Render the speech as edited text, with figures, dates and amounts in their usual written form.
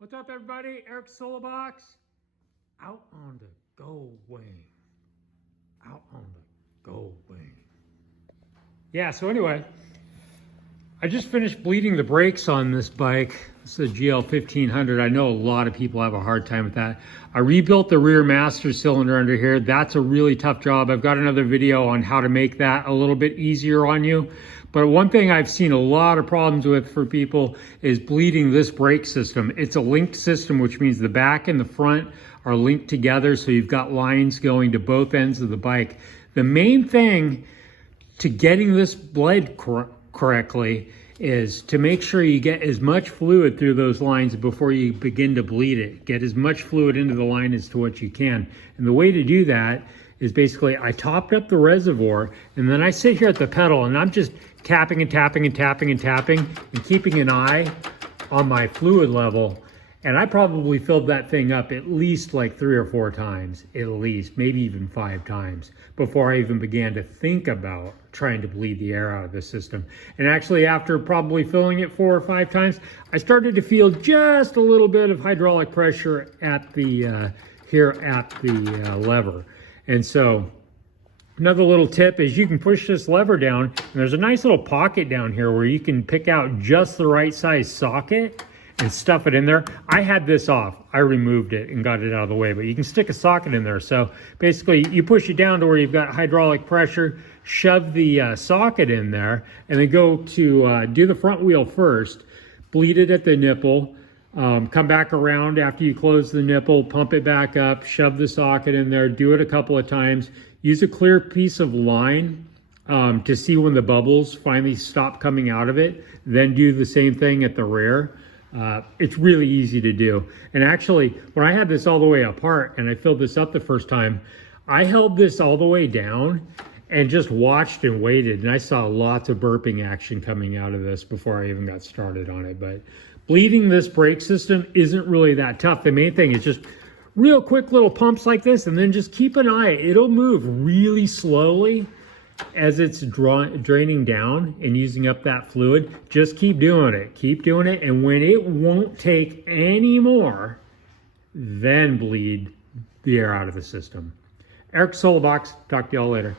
What's up, everybody? Eric Solobox out on the Goldwing. Out on the Goldwing. Yeah, so anyway, I just finished bleeding the brakes on this bike. This is a GL1500. I know a lot of people have a hard time with that. I rebuilt the rear master cylinder under here. That's a really tough job. I've got another video on how to make that a little bit easier on you. But one thing I've seen a lot of problems with for people is bleeding this brake system. It's a linked system, which means the back and the front are linked together. So you've got lines going to both ends of the bike. The main thing to getting this bled correctly is to make sure you get as much fluid through those lines before you begin to bleed it. Get as much fluid into the line as to what you can. And the way to do that is basically I topped up the reservoir and then I sit here at the pedal and I'm just tapping and tapping and tapping and tapping and keeping an eye on my fluid level. And I probably filled that thing up at least like 3 or 4 times, at least, maybe even 5 times before I even began to think about trying to bleed the air out of the system. And actually after probably filling it 4 or 5 times, I started to feel just a little bit of hydraulic pressure at the, here at the lever. And so another little tip is you can push this lever down and there's a nice little pocket down here where you can pick out just the right size socket and stuff it in there. I had this off. I removed it and got it out of the way, but you can stick a socket in there. So basically you push it down to where you've got hydraulic pressure, shove the socket in there, and then go to do the front wheel first, bleed it at the nipple, come back around after you close the nipple, pump it back up, shove the socket in there, do it a couple of times. Use a clear piece of line to see when the bubbles finally stop coming out of it. Then do the same thing at the rear. It's really easy to do. And actually, when I had this all the way apart and I filled this up the first time, I held this all the way down and just watched and waited. And I saw lots of burping action coming out of this before I even got started on it. But bleeding this brake system isn't really that tough. The main thing is just real quick little pumps like this, and then just keep an eye. It'll move really slowly as it's draining down and using up that fluid. Just keep doing it. Keep doing it. And when it won't take any more, then bleed the air out of the system. Eric Solobox, talk to y'all later.